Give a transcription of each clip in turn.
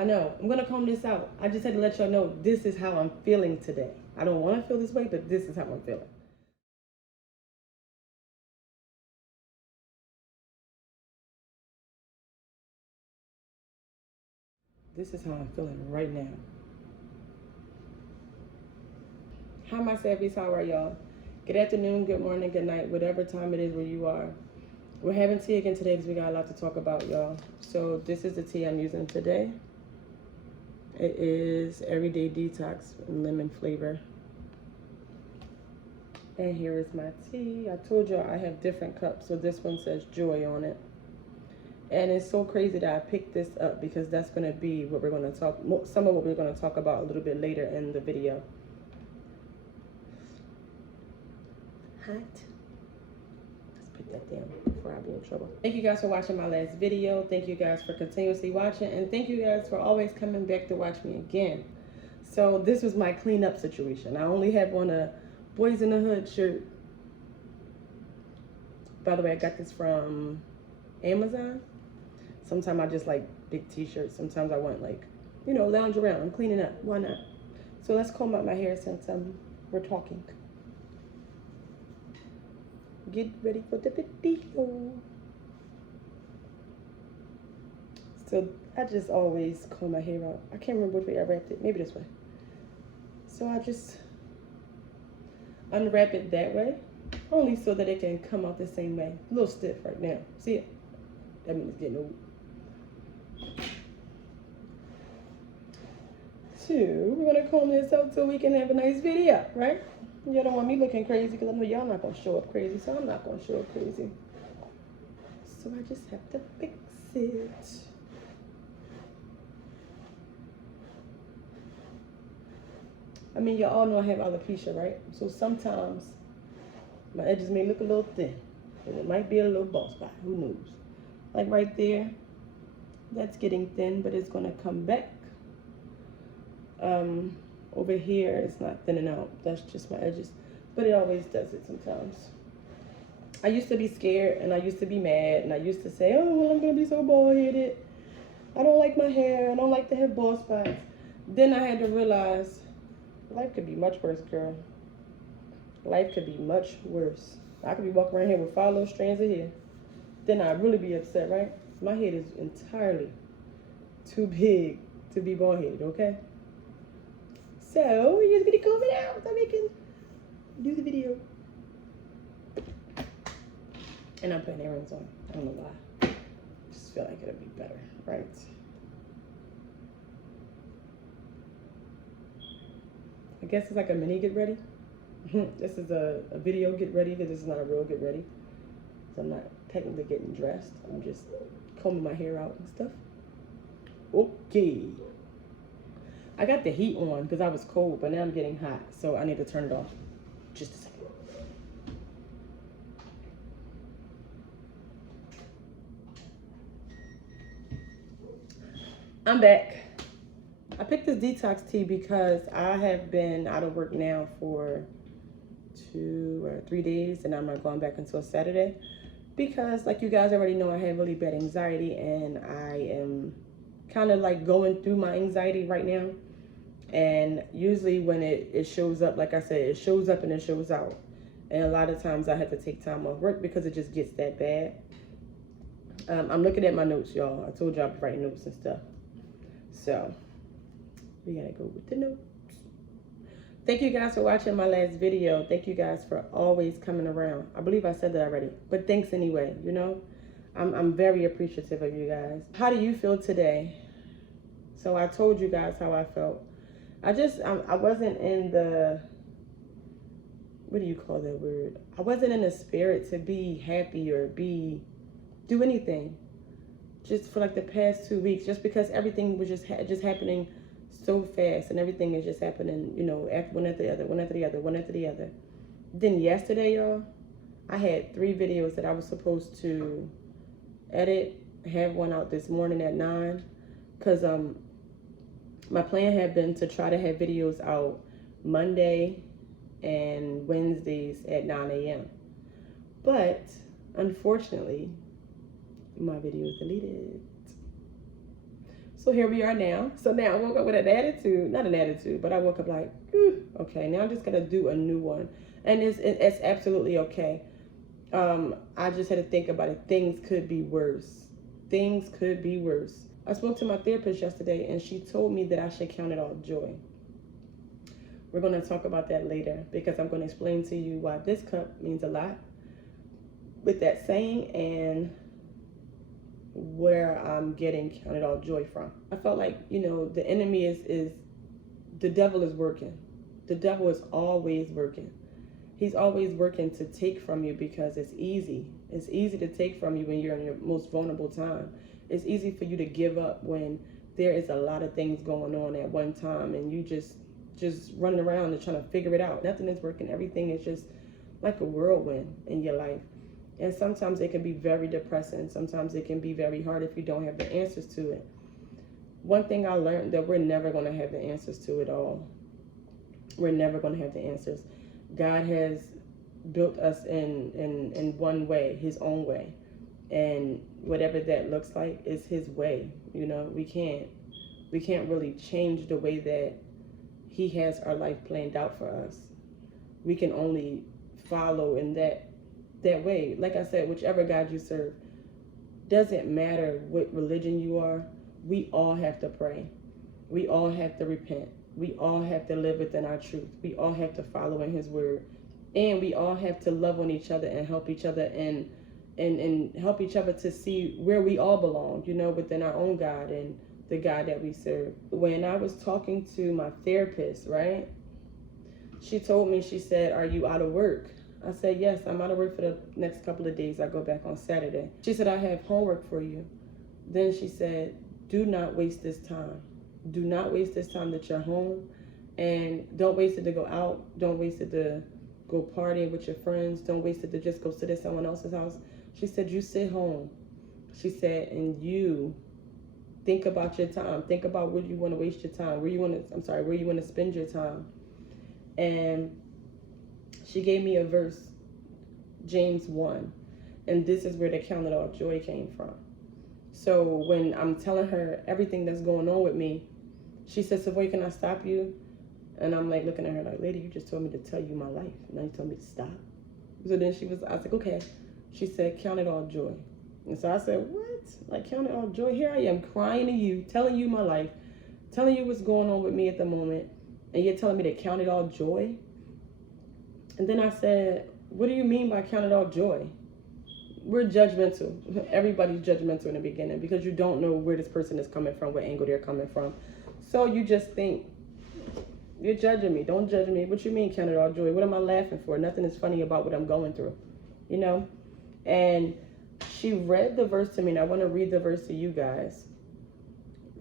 I know. I'm going to comb this out. I just had to let y'all know this is how I'm feeling today. I don't want to feel this way, but this is how I'm feeling. This is how I'm feeling right now. Hi, my Savvies. How are y'all? Good afternoon, good morning, good night, whatever time it is where you are. We're having tea again today because we got a lot to talk about, y'all. So this is the tea I'm using today. It is Everyday Detox lemon flavor. And here is my tea. I told y'all I have different cups, so this one says Joy on it. And it's so crazy that I picked this up because that's going to be what we're going to talk, some of what we're going to talk about a little bit later in the video. Hot. Let's put that down before I be in trouble. Thank you guys for watching my last video. Thank you guys for continuously watching. And thank you guys for always coming back to watch me again. So this was my cleanup situation. I only have on a Boys in the Hood shirt. By the way, I got this from Amazon. Sometimes I just like big t-shirts. Sometimes I want like, you know, lounge around. I'm cleaning up. Why not? So let's comb out my hair since we're talking. Get ready for the video. So I just always comb my hair out. I can't remember which way I wrapped it. Maybe this way. So I just unwrap it that way, only so that it can come out the same way. A little stiff right now. See it? That means it's getting old. So we're gonna comb this out so we can have a nice video, right? Y'all don't want me looking crazy because I know y'all not gonna show up crazy, so I'm not gonna show up crazy. So I just have to fix it. I mean, y'all all know I have alopecia, right? So sometimes my edges may look a little thin, and it might be a little bald spot. Who knows? Like right there, that's getting thin, but it's gonna come back. Over here, it's not thinning out. That's just my edges, but it always does it sometimes. I used to be scared, and I used to be mad, and I used to say, oh, well, I'm gonna be so bald-headed. I don't like my hair. I don't like to have bald spots. Then I had to realize life could be much worse, girl. Life could be much worse. I could be walking around here with 5 little strands of hair. Then I'd really be upset, right? My head is entirely too big to be bald-headed, okay? So we're just gonna comb it out so we can do the video. And I'm putting earrings on. I don't know why. Just feel like it'll be better, right? I guess it's like a mini get ready. This is a video get ready because this is not a real get ready. So I'm not technically getting dressed. I'm just combing my hair out and stuff. Okay. I got the heat on because I was cold, but now I'm getting hot. So I need to turn it off. Just a second. I'm back. I picked this detox tea because I have been out of work now for 2 or 3 days, and I'm not going back until Saturday because, like you guys already know, I have really bad anxiety, and I am kind of like going through my anxiety right now. And usually when it shows up, like I said, it shows up and it shows out. And a lot of times I have to take time off work because it just gets that bad. I'm looking at my notes, y'all. I told y'all I'll be writing notes and stuff. So we gotta go with the notes. Thank you guys for watching my last video. Thank you guys for always coming around. I believe I said that already, but thanks anyway, you know? I'm very appreciative of you guys. How do you feel today? So I told you guys how I felt. I wasn't in the, what do you call that word? I wasn't in the spirit to be happy or do anything. Just for like the past 2 weeks, just because everything was just happening so fast, and everything is just happening, you know, one after the other, one after the other, one after the other. Then yesterday, y'all, I had 3 videos that I was supposed to edit, have one out this morning at 9, because my plan had been to try to have videos out Monday and Wednesdays at 9 a.m. But unfortunately, my video is deleted. So here we are now. So now I woke up with an attitude, not an attitude, but I woke up like, okay, now I'm just going to do a new one. And it's absolutely okay. I just had to think about it. Things could be worse. Things could be worse. I spoke to my therapist yesterday, and she told me that I should count it all joy. We're going to talk about that later, because I'm going to explain to you why this cup means a lot with that saying, and where I'm getting count it all joy from. I felt like, the enemy is the devil is working. The devil is always working. He's always working to take from you, because it's easy. It's easy to take from you when you're in your most vulnerable time. It's easy for you to give up when there is a lot of things going on at one time, and you just running around and trying to figure it out. Nothing is working. Everything is just like a whirlwind in your life. And sometimes it can be very depressing. Sometimes it can be very hard if you don't have the answers to it. One thing I learned, that we're never going to have the answers to it all. We're never going to have the answers. God has built us in one way, his own way. And whatever that looks like is his way. We can't really change the way that he has our life planned out for us. We can only follow in that way. Like I said, whichever God you serve, doesn't matter what religion you are, we all have to pray. We all have to repent. We all have to live within our truth. We all have to follow in his word. And we all have to love on each other and help each other and help each other to see where we all belong, within our own God and the God that we serve. When I was talking to my therapist, right, she told me, she said, "Are you out of work?" I said, "Yes, I'm out of work for the next couple of days. I go back on Saturday." She said, "I have homework for you." Then she said, "Do not waste this time. Do not waste this time that you're home. And don't waste it to go out. Don't waste it to go partying with your friends. Don't waste it to just go sit at someone else's house." She said, "You sit home." She said, "And you think about your time. Think about where you want to waste your time. Where you want to spend your time." And she gave me a verse, James 1. And this is where the count it all joy came from. So when I'm telling her everything that's going on with me, she said, "Savoy, can I stop you?" And I'm like looking at her like, "Lady, you just told me to tell you my life. Now you told me to stop." So then I was like, "Okay." She said, "Count it all joy." And so I said, "What? Like, count it all joy? Here I am crying to you, telling you my life, telling you what's going on with me at the moment. And you're telling me to count it all joy?" And then I said, "What do you mean by count it all joy?" We're judgmental. Everybody's judgmental in the beginning, because you don't know where this person is coming from, what angle they're coming from. So you just think, "You're judging me. Don't judge me. What you mean count it all joy? What am I laughing for? Nothing is funny about what I'm going through." And she read the verse to me, and I want to read the verse to you guys.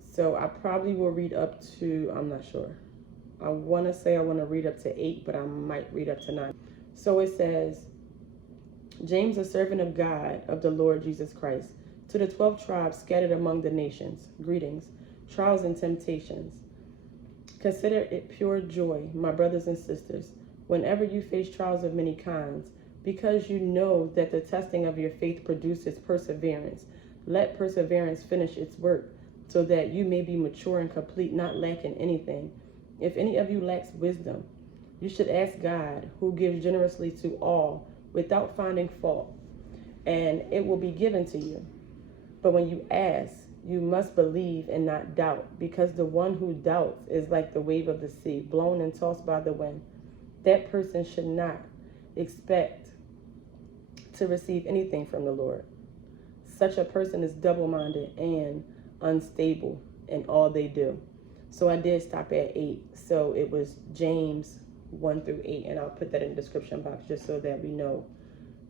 So I probably will read up to, I'm not sure. I want to read up to 8, but I might read up to 9. So it says, "James, a servant of God, of the Lord Jesus Christ, to the 12 tribes scattered among the nations, greetings, trials and temptations. Consider it pure joy, my brothers and sisters, whenever you face trials of many kinds, because you know that the testing of your faith produces perseverance. Let perseverance finish its work, so that you may be mature and complete, not lacking anything. If any of you lacks wisdom, you should ask God, who gives generously to all without finding fault, and it will be given to you. But when you ask, you must believe and not doubt, because the one who doubts is like the wave of the sea, blown and tossed by the wind. That person should not expect to receive anything from the Lord. Such a person is double-minded and unstable in all they do." So I did stop at 8. So it was James 1 through 8, and I'll put that in the description box just so that we know,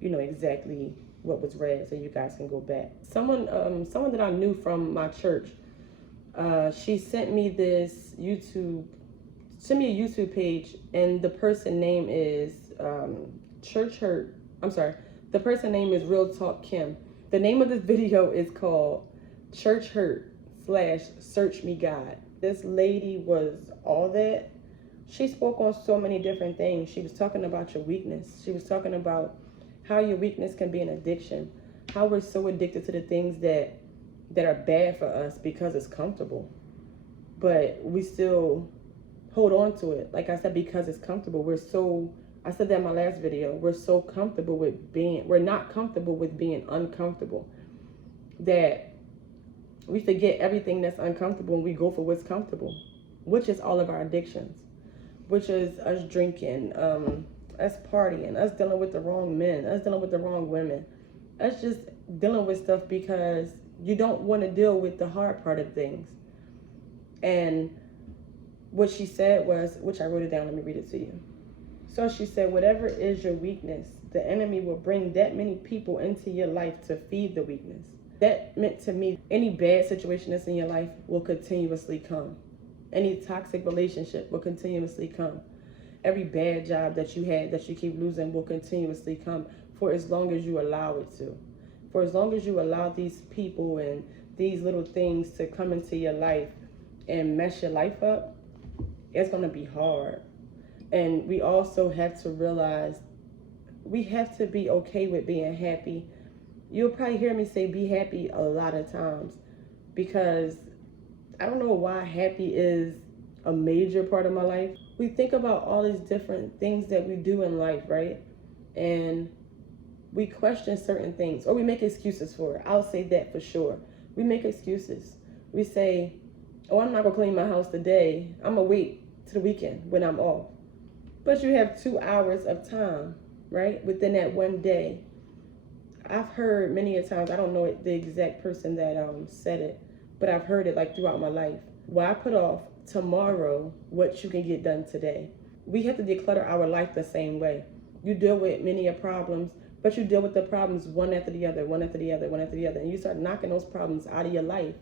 exactly what was read, so you guys can go back. Someone that I knew from my church, she sent me this YouTube page, and the person name is the person name is Real Talk Kim. The name of this video is called Church Hurt / Search Me God. This lady was all that. She spoke on so many different things. She was talking about your weakness. She was talking about how your weakness can be an addiction, how we're so addicted to the things that that are bad for us because it's comfortable. But we still hold on to it. Like I said, because it's comfortable. I said that in my last video, we're not comfortable with being uncomfortable, that we forget everything that's uncomfortable and we go for what's comfortable, which is all of our addictions, which is us drinking, us partying, us dealing with the wrong men, us dealing with the wrong women, us just dealing with stuff because you don't want to deal with the hard part of things. And what she said was, which I wrote it down, let me read it to you. So she said, whatever is your weakness, the enemy will bring that many people into your life to feed the weakness. That meant to me, any bad situation that's in your life will continuously come. Any toxic relationship will continuously come. Every bad job that you had that you keep losing will continuously come for as long as you allow it to. For as long as you allow these people and these little things to come into your life and mess your life up, it's going to be hard. And we also have to realize we have to be okay with being happy. You'll probably hear me say be happy a lot of times, because I don't know why happy is a major part of my life. We think about all these different things that we do in life, right? And we question certain things, or we make excuses for it. I'll say that for sure. We make excuses. We say, oh, I'm not gonna clean my house today. I'm gonna wait to the weekend when I'm off. But you have 2 hours of time, right? Within that one day. I've heard many a times, I don't know the exact person that said it, but I've heard it like throughout my life. Why put off tomorrow what you can get done today? We have to declutter our life the same way. You deal with many problems, but you deal with the problems one after the other, one after the other, one after the other. And you start knocking those problems out of your life.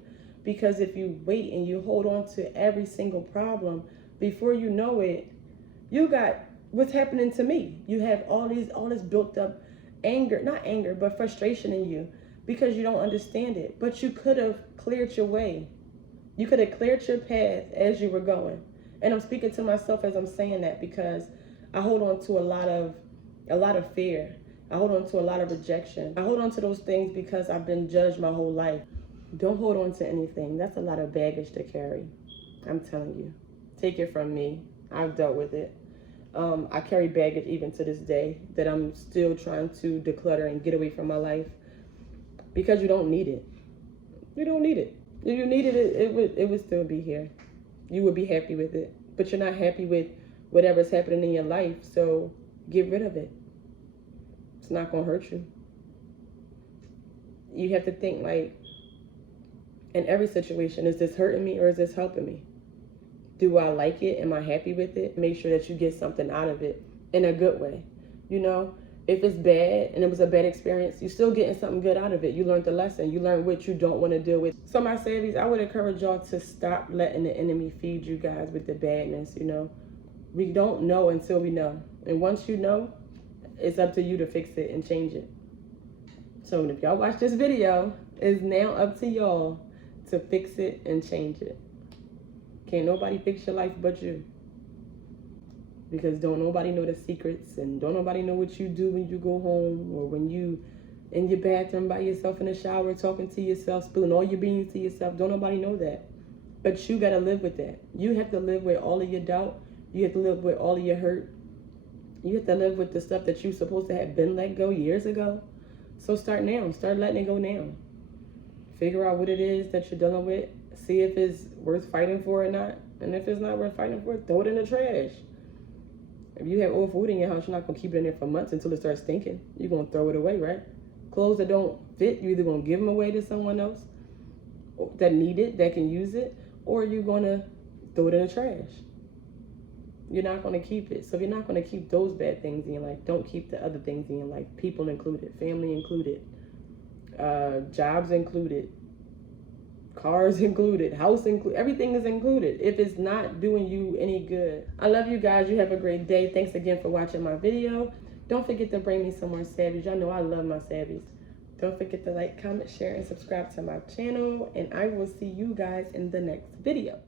Because if you wait and you hold on to every single problem, before you know it, you got what's happening to me. You have all this built up anger, not anger, but frustration in you because you don't understand it. But you could have cleared your way. You could have cleared your path as you were going. And I'm speaking to myself as I'm saying that because I hold on to a lot of fear. I hold on to a lot of rejection. I hold on to those things because I've been judged my whole life. Don't hold on to anything. That's a lot of baggage to carry. I'm telling you. Take it from me. I've dealt with it. I carry baggage even to this day that I'm still trying to declutter and get away from my life because you don't need it. You don't need it. If you needed it, it would still be here. You would be happy with it, but you're not happy with whatever's happening in your life. So get rid of it. It's not going to hurt you. You have to think like, in every situation, is this hurting me or is this helping me? Do I like it? Am I happy with it? Make sure that you get something out of it in a good way. You know, if it's bad and it was a bad experience, you're still getting something good out of it. You learned the lesson. You learned what you don't want to deal with. So my savvies, I would encourage y'all to stop letting the enemy feed you guys with the badness, you know. We don't know until we know. And once you know, it's up to you to fix it and change it. So if y'all watch this video, it's now up to y'all to fix it and change it. Can't nobody fix your life but you. Because don't nobody know the secrets and don't nobody know what you do when you go home or when you in your bathroom by yourself in the shower talking to yourself, spilling all your beans to yourself. Don't nobody know that. But you got to live with that. You have to live with all of your doubt. You have to live with all of your hurt. You have to live with the stuff that you're supposed to have been let go years ago. So start now. Start letting it go now. Figure out what it is that you're dealing with. See if it's worth fighting for or not. And if it's not worth fighting for, throw it in the trash. If you have old food in your house, you're not going to keep it in there for months until it starts stinking. You're going to throw it away, right? Clothes that don't fit, you're either going to give them away to someone else that need it, that can use it, or you're going to throw it in the trash. You're not going to keep it. So if you're not going to keep those bad things in your life, don't keep the other things in your life. People included, family included, jobs included, cars included, house included, everything is included if it's not doing you any good. I love you guys. You have a great day. Thanks again for watching my video. Don't forget to bring me some more savvies. Y'all know I love my savvies. Don't forget to like, comment, share, and subscribe to my channel. And I will see you guys in the next video.